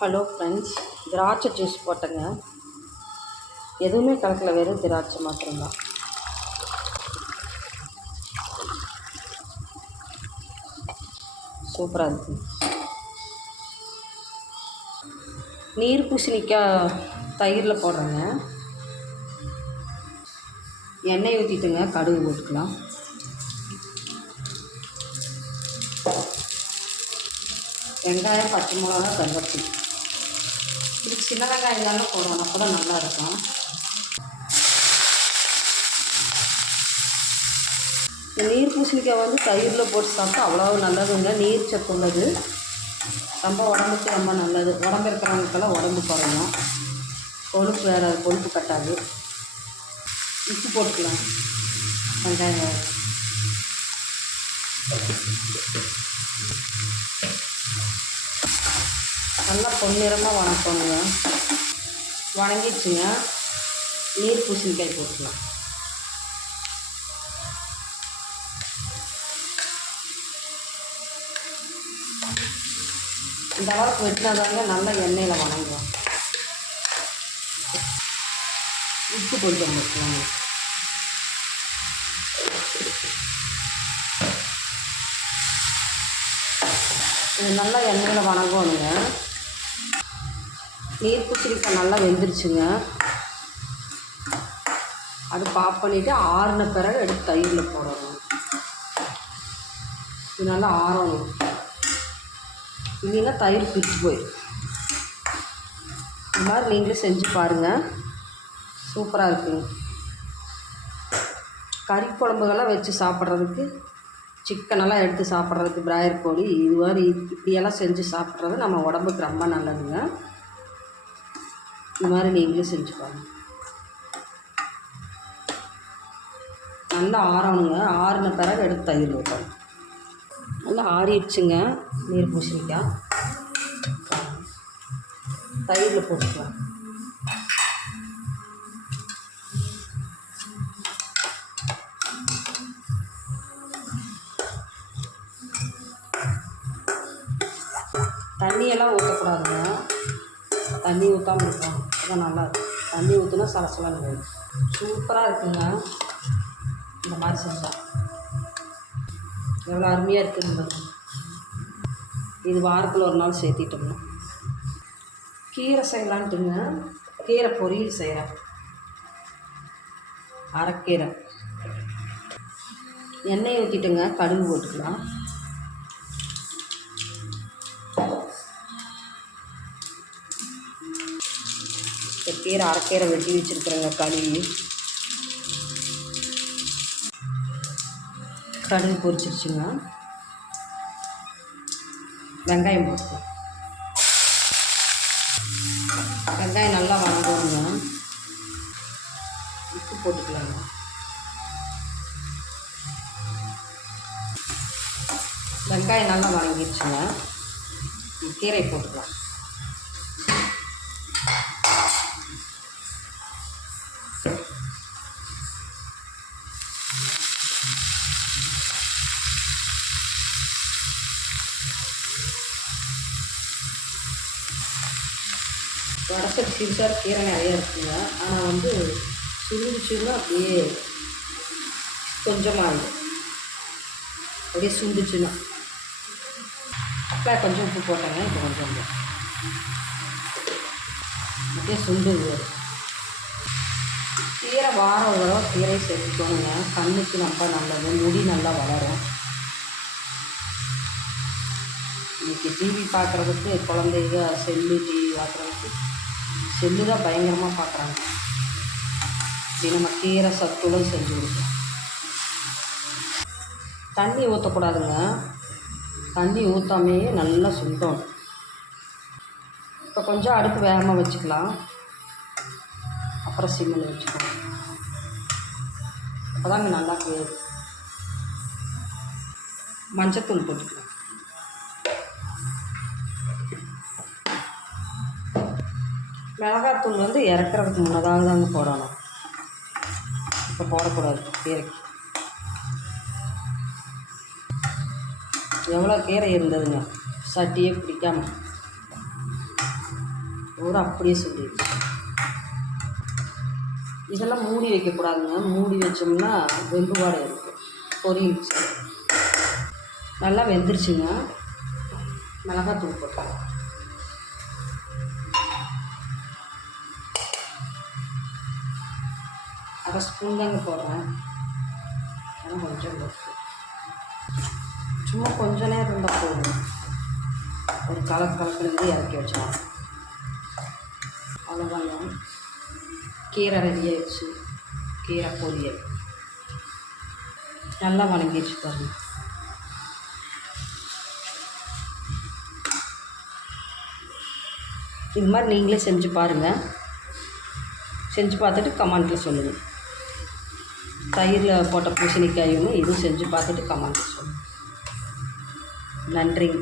Hello friends, திராட்சை juice போட்டேங்க. எதுவுமே கலக்கல, வெறும் திராட்சை மாத்திரம்தான். சூப்பராக இருக்குது. நீர் பூசணிக்காய் தயிரில் போடுறேங்க. எண்ணெய் ஊற்றிட்டுங்க, கடுகு போட்டுக்கலாம். வெங்காயம், பச்சை மிளகா, கருவேப்பிலை. இது சின்ன வெங்காயம் தானே போடுவோம், அப்போ தான் நல்லாயிருக்கும். நீர் பூசணிக்காய் வந்து தயிரில் போட்டு சாப்பிட்டா அவ்வளோ நல்லதுங்க. நீர் சத்து உள்ளது, ரொம்ப உடம்புக்கு ரொம்ப நல்லது. உடம்பு இருக்கிறவங்களுக்கெல்லாம் உடம்பு குறையும், கொழுப்பு வேறு, கொழுப்பு கட்டாது. உப்பு போட்டுக்கலாம். வெங்காயம் நல்லா பொன்னிறமாக வணக்கணுங்க. வணங்கிடுச்சுங்க. நீர் பூசணிக்காய் போட்டுக்கலாம். இந்த அளவுக்கு வெட்டினாதாங்க நல்லா எண்ணெயில் வணங்குவோம். உப்பு கொஞ்சம் போட்டுக்கலாங்க. இது நல்லா எண்ணெயில் வணங்கணுங்க. நீர் பூசணிக்காய் நல்லா வெந்துருச்சுங்க. அடுப்பு ஆஃப் பண்ணிவிட்டு ஆறின பிறகு எடுத்து தயிரில் போடணும். இது நல்லா ஆறணும், இல்லைன்னா தயிர் பிரித்து போயிடும். இந்த மாதிரி நீங்களே செஞ்சு பாருங்கள், சூப்பராக இருக்குங்க. கறி குழம்புகள்லாம் வச்சு சாப்பிட்றதுக்கு, சிக்கனெல்லாம் எடுத்து சாப்பிட்றதுக்கு, பிராயர் கோழி இது மாதிரி இப்படியெல்லாம் செஞ்சு சாப்பிட்றது நம்ம உடம்புக்கு ரொம்ப நல்லதுங்க. இது மாதிரி நீங்களும் செஞ்சு பாருங்கள். நல்லா ஆறணுங்க. ஆறின பிறகு எடுத்து தயிர் ஊற்றணும். நல்லா ஆறிடுச்சுங்க. நீர் பூசணிக்காய் தயிரில் போட்டுக்கலாம். தண்ணியெல்லாம் ஊற்றக்கூடாதுங்க. தண்ணி ஊற்றாமல் இருக்கும், அதான் நல்லாயிருக்கும். தண்ணி ஊற்றினா சலசலன்னு போயிடும். சூப்பராக இருக்குங்க. இந்த மாதிரி செஞ்சால் எவ்வளோ அருமையாக இருக்குதுங்க. இது வாரத்தில் ஒரு நாள் சேர்த்திட்டோம்னா. கீரை செய்யலான்ட்டுங்க, கீரை பொரியல் செய்கிறேன். அரைக்கீரை. எண்ணெய் ஊற்றிட்டுங்க, கடுகு போட்டுக்கலாம். கீரை அரைக்கீரை வெட்டி வச்சுருக்குறேங்க, கழுவி. கடுகு பொரிச்சிருச்சுங்க. வெங்காயம் போட்டுக்கலாம். வெங்காயம் நல்லா வணங்குவோங்க. உப்பு போட்டுக்கலாங்க. வெங்காயம் நல்லா வணங்கிடுச்சுங்க. கீரை போட்டுக்கலாம். வடசல் சிறுசாக கீரை நிறையா இருக்குங்க. ஆனால் வந்து சுருந்துச்சுன்னா அப்படியே கொஞ்சமாகிடும். அப்படியே சுண்டுச்சுன்னா அப்போ கொஞ்சம் உப்பு போட்டாங்க. இப்போ கொஞ்சம் அப்படியே சுண்டுது. கீரை வாரம் ஒரு தடவை கீரை சேர்த்துக்கோங்க. கண்ணுக்கு ரொம்ப நல்லது, முடி நல்லா வளரும். இன்றைக்கி டிவி பார்க்குறதுக்கு குழந்தைங்க செல்லு, டிவி பார்க்குறதுக்கு செல்லு தான் பயங்கரமாக பார்க்குறாங்க. இப்படி நம்ம கீரை சத்துடன் செஞ்சு கொடுக்கலாம். தண்ணி ஊற்றக்கூடாதுங்க. தண்ணி ஊற்றாமையே நல்லா சுண்டணும். இப்போ கொஞ்சம் அடுப்பு வேகமாக வச்சுக்கலாம், அப்புறம் சிம்மில் வச்சுக்கலாம். அப்போ தாங்க நல்லா கேது. மஞ்சத்தூள் போட்டுக்கலாம். மிளகாத்தூள் வந்து இறக்குறதுக்கு முன்னதாக தாங்க போடணும், இப்போ போடக்கூடாது. கீரைக்கு எவ்வளோ கீரை இருந்ததுங்க, சட்டியே பிடிக்காமல். ஒரு அப்படியே சொல்லிடுச்சு. இதெல்லாம் மூடி வைக்கக்கூடாதுங்க. மூடி வச்சோம்னா வெம்பு வாடை இருக்கும். பொரியிடுச்சு, நல்லா வெந்துருச்சுங்க. மிளகாத்தூள் போட்டோம். அரை ஸ்பூன் தாங்க போடுறேன். ஆனால் கொஞ்சம் போட்டு சும்மா கொஞ்ச நேரம் இருந்தால் போதும். ஒரு கலக்குலேருந்து இறக்கி வச்சோம். அவ்வளோதாங்க. கீரை ரெடி ஆயிடுச்சு. கீரை பொரியல் நல்லா வணங்கிடுச்சு பாருங்கள். இது மாதிரி நீங்களே செஞ்சு பாருங்கள். செஞ்சு பார்த்துட்டு கமெண்ட்டில் சொல்லுங்கள். தயிரில் போட்ட பூசணிக்காயும் இதுவும் செஞ்சு பார்த்துட்டு கமெண்ட்டில் சொல்லுங்கள். நன்றிங்க.